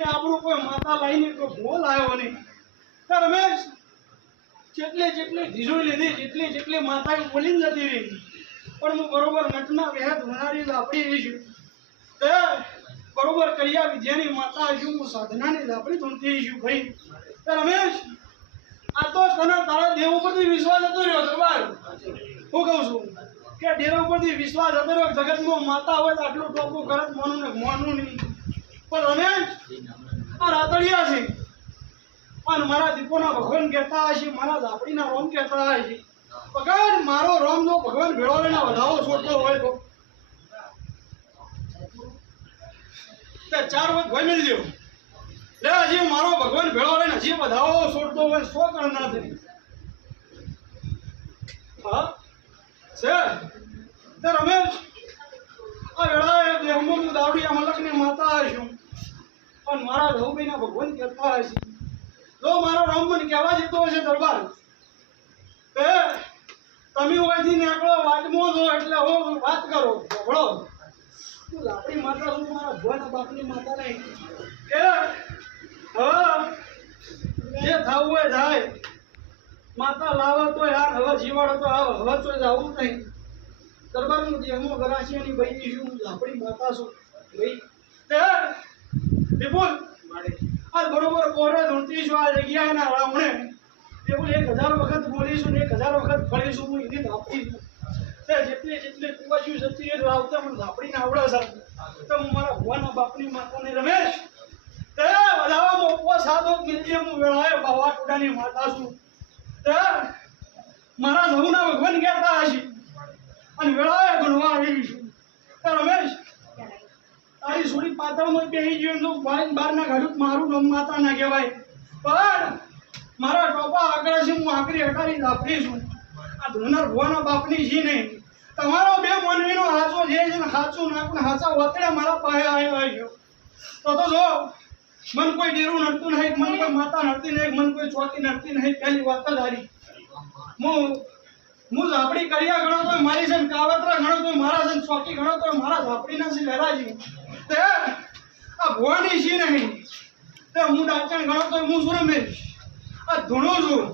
આપણું કોઈ માતા લાઈને કોઈ ભૂલ આવ્યો નહીં. તો રમેશ જેટલી ધીજોઈ લીધી જેટલી માતા બોલીને જતી રહી, પણ હું બરોબર નટના વેહદ વનારી લાપડી રહી છું. તે બરોબર કરિયા વિદ્યાની માતા છું, હું સાધનાની લાપડી ધૂણતી છું ભાઈ. તો રમેશ આ તો તને તારા દેવ ઉપરથી વિશ્વાસ હતો રહ્યો દરબાર. હું કહું છું કે દેવ ઉપરથી વિશ્વાસ હતો રહ્યો, જગતમાં માતા હોય તો આટલું ટોપું કરત મોનું ને મોનું નહીં. પણ રમેશ આ રાતડિયા છે અને મારા દીપોના ભગવાન કહેતા હશે, મારા ઝાપડીના રોમ કહેતા હશે. પકડ મારો રોમ જો ભગવાન ભેળો લઈને વધાવો છોડતો હોય તો 4 વખત ભોય મેળી દેવો. લે હજી મારો ભગવાન ભેળો લઈને હજી વધાવો છોડતો હોય 100 કણ ના થઈ. હા છે તે રમેશ આ વેળાએ દેહમાં હું દાવડિયા મલકની માતા હશું અને મારા રઘુભાઈના ભગવાન કહેતા હશે. જો મારો રામ મને કહેવા જતો હશે દરબાર કે તમે ઓયથી નીકળો વાટમાં છો એટલે હું વાત કરો ભોળો તું આપણી માતા છું, મારા ભુવાના બાપની માતા નહીં. કે હા જે થવું હોય થાય, માતા લાવે તો યાર હવે જીવાડો તો આવે, હવે તો જવું નહીં. દરબારનું દેહમાં ગરાશિયાની બૈરી છું, હું આપણી માતા છું ભાઈ. તે વિપુલ આજ બરોબર કોરે ધૂણતી છું આ જગ્યાએના રાવણે. વિપુલ 1000 વખત બોલીશું ને 1000 વખત ફળીશું, હું એની ધાપડી છું. તે જેટલી કુવાજી સતી એ લાવતા મને ધાપડીને આવડે છે. તો હું મારા ભુવાના બાપની માતાને રમેશ તે વધાવામાં ઉપવાસ સાદો મિલજે, હું વેળાએ બાવા ટોડાની માતા છું. તે મારા ધરુના ભગવાન કહેતા હશે અને વેળાએ ગણવા આવી છું. તો રમેશ તારી સોડી પાતળમાં બેસી ગયો તો બહારના ગાડું મારું નામ માતા ના કહેવાય, પણ મારા ટોપા આગળ છે, હું આકરી હટારી લાપડી છું. આ ધોનાર ભુવાના બાપની છે નહીં. તમારો બે મનવીનો હાચો જે છે ને હાચું નાખને હાચા વતડે મારા પાસે આવ્યો. તો જો મન કોઈ ડેરું નડતું નહીં, મન કોઈ માતા નડતી નહીં, મન કોઈ ચોકી નડતી નહીં. પહેલી વાત જ હારી હું ઝાપડી કર્યા ગણો તો મારી છે, કાવતરા ગણો તો મારા છે, ચોકી ગણો તો મારા ઝાપડીના છે લહેરાજી. તે આ ભુવાની છે નહીં, તે હું ડાચણ ગણો તો હું શું રમેશ આ ધૂણો છું.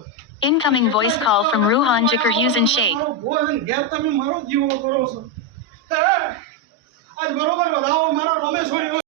Incoming voice call from Ruhan Jikar Husen Sheikh. મારો ભુવા ઘેર તમે મારો જીવો કરો છો. તે આજ બરોબર વધાવો મારા રમેશ હોય